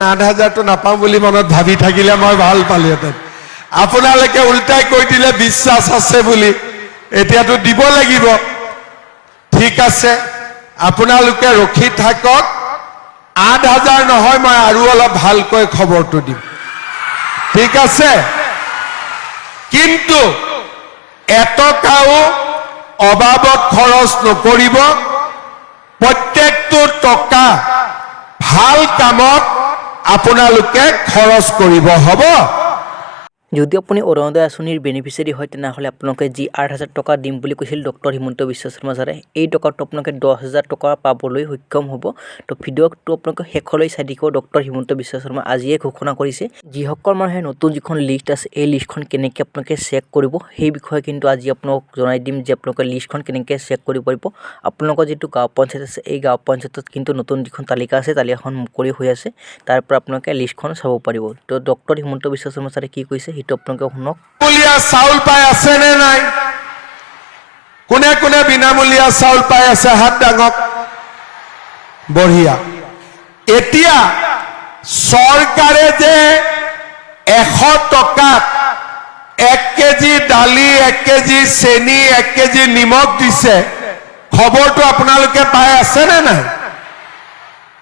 8,000 নাপাওঁ বুলি মনত ভাবি থাকিলে মই ভাল পালিহেঁতেন। আপোনালোকে উল্টাই কৈ দিলে বিশ্বাস আছে বুলি, এতিয়াতো দিব লাগিব। ঠিক আছে, আপোনালোকে ৰখি থাকক। 8,000 নহয়, মই আৰু অলপ ভালকৈ খবৰটো দিম। ঠিক আছে, কিন্তু এটকাও অভাৱত খৰচ নকৰিব। প্ৰত্যেকটো টকা ভাল কামত আপোনালোকে খৰচ কৰিব, হ'ব? যদি আপুনি অৰুণোদয় আঁচনিৰ বেনিফিচিয়াৰী হয় তেনেহ'লে আপোনালোকে যি 8,000 টকা দিম বুলি কৈছিল ডক্টৰ হিমন্ত বিশ্ব শৰ্মা ছাৰে, এই টকাটো আপোনালোকে 10,000 টকা পাবলৈ সক্ষম হ'ব। তো ভিডিঅ'টো আপোনালোকে শেষলৈ চাই থাকিব। ডক্টৰ হিমন্ত বিশ্ব শৰ্মা আজিয়ে ঘোষণা কৰিছে যিসকল মানুহে নতুন যিখন লিষ্ট আছে এই লিষ্টখন কেনেকৈ আপোনালোকে চেক কৰিব সেই বিষয়ে কিন্তু আজি আপোনালোকক জনাই দিম যে আপোনালোকে লিষ্টখন কেনেকৈ চেক কৰিব পাৰিব। আপোনালোকৰ যিটো গাঁও পঞ্চায়ত আছে এই গাঁও পঞ্চায়তত কিন্তু নতুন যিখন তালিকা আছে তালিকাখন মুকলি হৈ আছে, তাৰ পৰা আপোনালোকে লিষ্টখন চাব পাৰিব। তো ডক্টৰ হিমন্ত বিশ্ব শৰ্মা ছাৰে কি কৈছে সেইটো আপোনালোকে শুনক। বিনামূলীয়া চাউল পাই আছে নে নাই? কোনে কোনে বিনামূলীয়া চাউল পাই আছে হাত দাঙক। বঢ়িয়া। এতিয়া চৰকাৰে যে 100 টকাত 1 কেজি দালি, 1 কেজি চেনি, 1 কেজি নিমখ দিছে, খবৰটো আপোনালোকে পাই আছে নে নাই?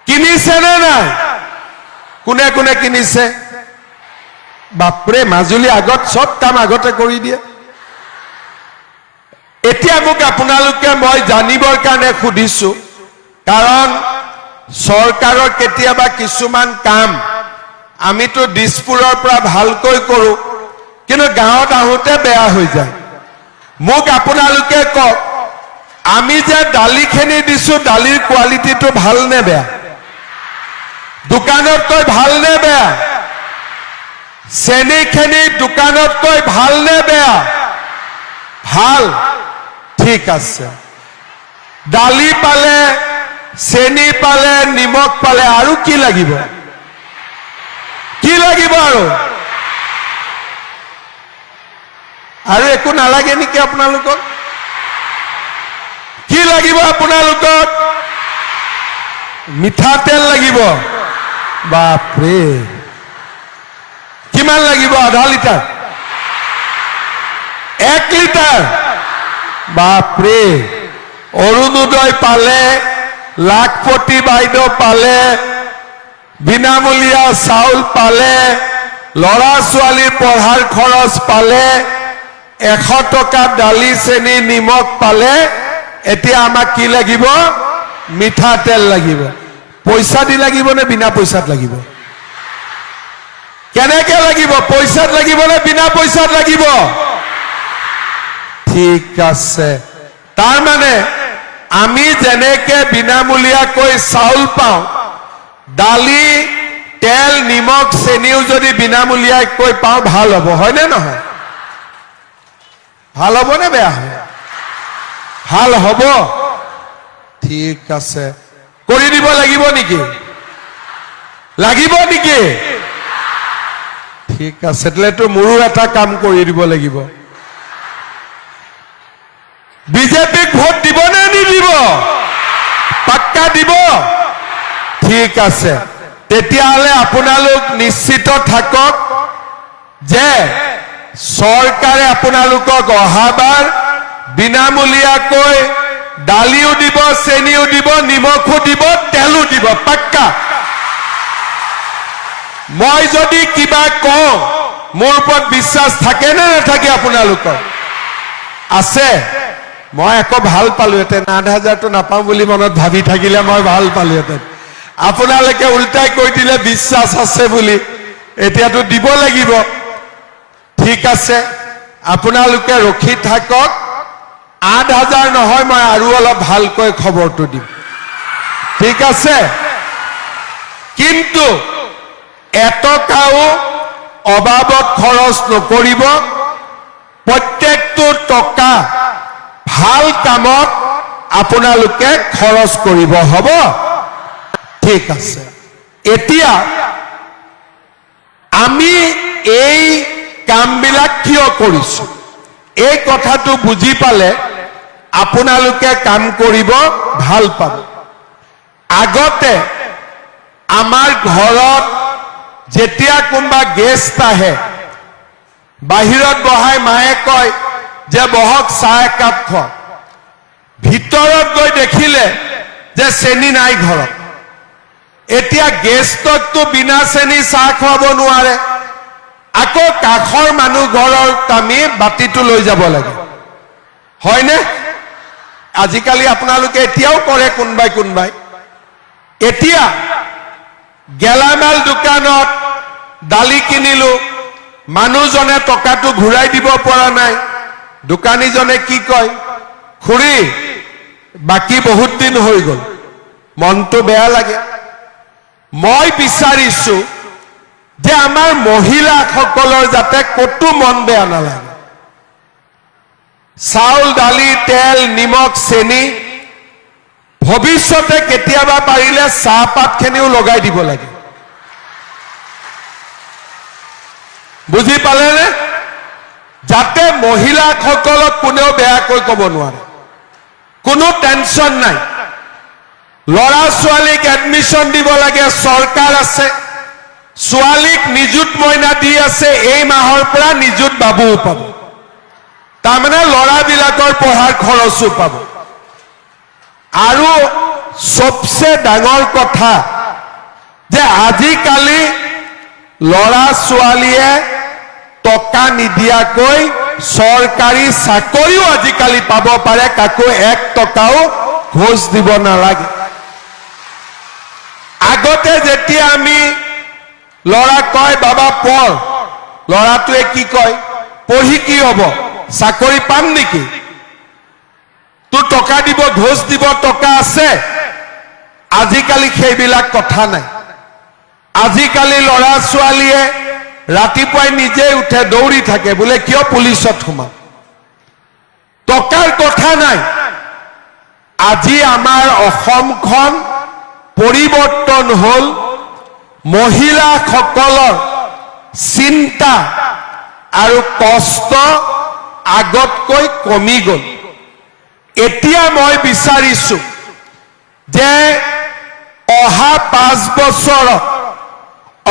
কিনিছে নে নাই? কোনে কোনে কিনিছে? বাপৰে, মাজুলী আগত সব কাম আগতে কৰি দিয়ে। এতিয়া মোক আপোনালোকে মই জানিবৰ কাৰণে সুধিছো, কাৰণ চৰকাৰৰ কেতিয়াবা কিছুমান কাম আমিতো দিছপুৰৰ পৰা ভালকৈ কৰোঁ, কিন্তু গাঁৱত আহোঁতে বেয়া হৈ যায়। মোক আপোনালোকে কওক, আমি যে দালিখিনি দিছো দালিৰ কোৱালিটিটো ভাল নে বেয়া? দোকানতকৈ ভাল নে বেয়া? চেনিখিনি দোকানতকৈ ভাল নে বেয়া? ভাল। ঠিক আছে, দালি পালে, চেনি পালে, নিমখ পালে, আৰু কি লাগিব? কি লাগিব আৰু একো নালাগে নেকি আপোনালোকক? কি লাগিব আপোনালোকক? মিঠাতেল লাগিব। বাপৰে, কিমান লাগিব? আধা লিটাৰ? 1 লিটাৰ? বাপৰে, অৰুণোদয় পালে, লাখপতি বাইদেউ পালে, বিনামূলীয়া চাউল পালে, ল'ৰা ছোৱালীৰ পঢ়াৰ খৰচ পালে, 100 টকা দালি চেনি নিমখ পালে। এতিয়া আমাক কি লাগিব? মিঠাতেল লাগিব। পইচা দি লাগিব নে বিনা পইচাত লাগিব? কেনেকে লাগিব? পইচাত লাগিব নে বিনা পইচাত লাগিব? ঠিক আছে, তাৰ মানে আমি যেনেকে বিনামূলীয়াকৈ চাউল পাওঁ, দালি তেল নিমখ চেনিও যদি বিনামূলীয়াকৈ পাওঁ ভাল হ'ব, হয়নে নহয়? ভাল হ'ব নে বেয়া হ'ব? ভাল হ'ব। ঠিক আছে, কৰি দিব লাগিব নেকি? লাগিব নেকি? ঠিক আছে, তেতিয়াতো মোৰো এটা কাম কৰি দিব লাগিব। বিজেপিক ভোট দিব নে নিদিব? পাক্কা দিব? ঠিক আছে, তেতিয়াহ'লে আপোনালোক নিশ্চিত থাকক যে চৰকাৰে আপোনালোকক অহাবাৰ বিনামূলীয়াকৈ দালিও দিব, চেনিও দিব, নিমখো দিব, তেলো দিব, পাক্কা। মই যদি কিবা কওঁ মোৰ ওপৰত বিশ্বাস থাকে নে নাথাকে আপোনালোকৰ? আছে? মই আকৌ ভাল পালোহেঁতেন। 8,000 নাপাওঁ বুলি মনত ভাবি থাকিলে মই ভাল পালোহেঁতেন। আপোনালোকে উল্টাই কৈ দিলে বিশ্বাস আছে বুলি, এতিয়াতো দিব লাগিব। ঠিক আছে, আপোনালোকে ৰখি থাকক। 8,000 নহয়, মই আৰু অলপ ভালকৈ খবৰটো দিম। ঠিক আছে, কিন্তু এটকাও অভাৱত খৰচ নকৰিব। প্ৰত্যেকটো টকা ভাল কামত আপোনালোকে খৰচ কৰিব, হ'ব? ঠিক আছে, এতিয়া আমি এই কামবিলাক কিয় কৰিছো এই কথাটো বুজি পালে আপোনালোকে কাম কৰিব ভাল পাব। আগতে আমাৰ ঘৰত যেতিয়া কোনোবা গেষ্ট আহে বাহিৰত বহাই মায়ে কয় যে বহক চাহ একাপ খোৱা ভিতৰত গৈ দেখিলে যে চেনি নাই ঘৰত এতিয়া গেষ্টকটো বিনা চেনি চাহ খুৱাব নোৱাৰে আকৌ কাষৰ মানুহ ঘৰৰ আমি বাতিটো লৈ যাব লাগে হয়নে আজিকালি আপোনালোকে এতিয়াও কৰে কোনবাই এতিয়া গেলামাল দোকানত দালি কিনিলো মানুহজনে টকাটো ঘূৰাই দিব পৰা নাই দোকানীজনে কি কয় খুৰী বাকি বহুত দিন হৈ গল মনটো বেয়া লাগে মই বিচাৰিছো যে আমাৰ মহিলাসকলৰ যাতে কতো মন বেয়া নালাগে চাউল দালি তেল নিমখ চেনি ভৱিষ্যতে কেতিয়াবা পাৰিলে চাহপাতখিনিও লগাই দিব লাগে বুজি পালেনে যাতে মহিলাসকলক কোনেও বেয়াকৈ ক'ব নোৱাৰে কোনো টেনচন নাই লৰা ছোৱালীক এডমিশন দিব লাগে চৰকাৰ আছে ছোৱালীক নিযুত মইনা দি আছে এই মাহৰ পৰা নিযুত বাবুও পাব তাৰমানে লৰাবিলাকৰ পঢ়াৰ খৰচো পাব আৰু সবচে ডাঙৰ কথা যে আজিকালি লৰা ছোৱালীয়ে টকা নিদিয়াকৈ চৰকাৰী চাকৰিও আজিকালি পাব পাৰে কাকো 1 টকাও ঘোষ দিব নালাগে আগতে যেতিয়া আমি লৰা কয় বাবা পঢ় লৰাটোৱে কি কয় পঢ়ি কি হ'ব চাকৰি পাম নেকি তো টকা দিব ঘোষ দিব টকা আছে আজিকালি সেইবিলাক কথা নাই আজিকালি লৰা ছোৱালীয়ে ৰাতিপুৱাই নিজে উঠে দৌৰি থাকে বোলে কিয় পুলিচত সোমাম টকাৰ কথা নাই আজি আমাৰ অসমখন পৰিৱৰ্তন হল মহিলাসকলৰ চিন্তা আৰু কষ্ট আগতকৈ কমি গল এতিয়া মই বিচাৰিছো যে অহা 5 বছৰত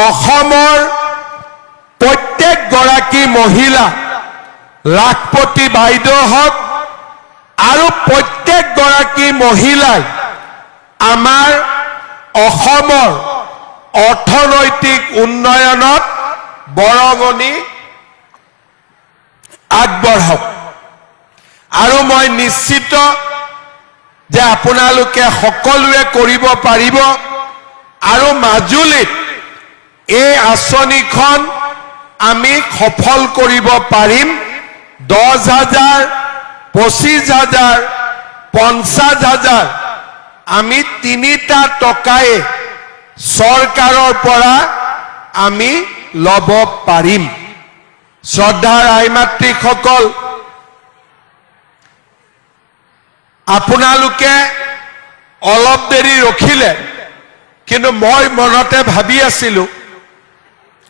অসমৰ প্ৰত্যেক গৰাকী মহিলা লাখপতি বাইদেউ হওক আৰু প্ৰত্যেক গৰাকী মহিলাই আমাৰ অসমৰ অৰ্থনৈতিক উন্নয়নত বৰঙণি আগবঢ়াওক আৰু মই নিশ্চিত যে আপোনালোকে সকলোৱে কৰিব পাৰিব আৰু মাজুলীত এই আঁচনিখন আমি সফল কৰিব পাৰিম 10,000 25,000 50,000 আমি 3টা টকায়ে চৰকাৰৰ পৰা আমি লব পাৰিম শ্ৰদ্ধাৰ আইমাতৃসকল আপোনালোকে অলপ দেৰি ৰখিলে কিন্তু মই মনতে ভাবি আছিলো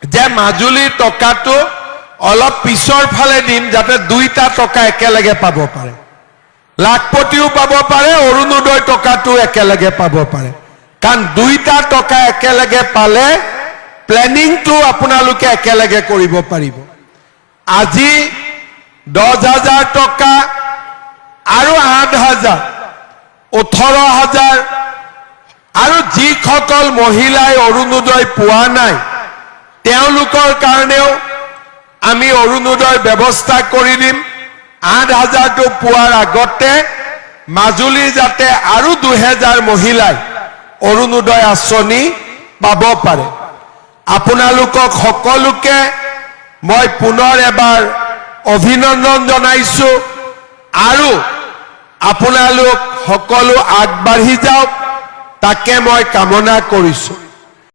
যে মাজুলীৰ টকাটো অলপ পিছৰ ফালে দিম যাতে 2টা টকা একেলগে পাব পাৰে লাখপতিও পাব পাৰে অৰুণোদয় টকাটো একেলগে পাব পাৰে কাৰণ 2টা টকা একেলগে পালে প্লেনিংটো আপোনালোকে একেলগে কৰিব পাৰিব আজি 10,000 টকা আৰু 8,000 18,000 আৰু যিসকল মহিলাই অৰুণোদয় পোৱা নাই তেওঁলোকৰ কাৰণেও আমি অৰুণোদয় ব্যৱস্থা কৰি দিম 8,000টো পোৱাৰ আগতে মাজুলীৰ যাতে আৰু 2,000 মহিলাই অৰুণোদয় আঁচনি পাব পাৰে আপোনালোকক সকলোকে মই পুনৰ এবাৰ অভিনন্দন জনাইছো আৰু আপোনালোক সকলো আগবাঢ়ি যাওক তাকে মই কামনা কৰিছো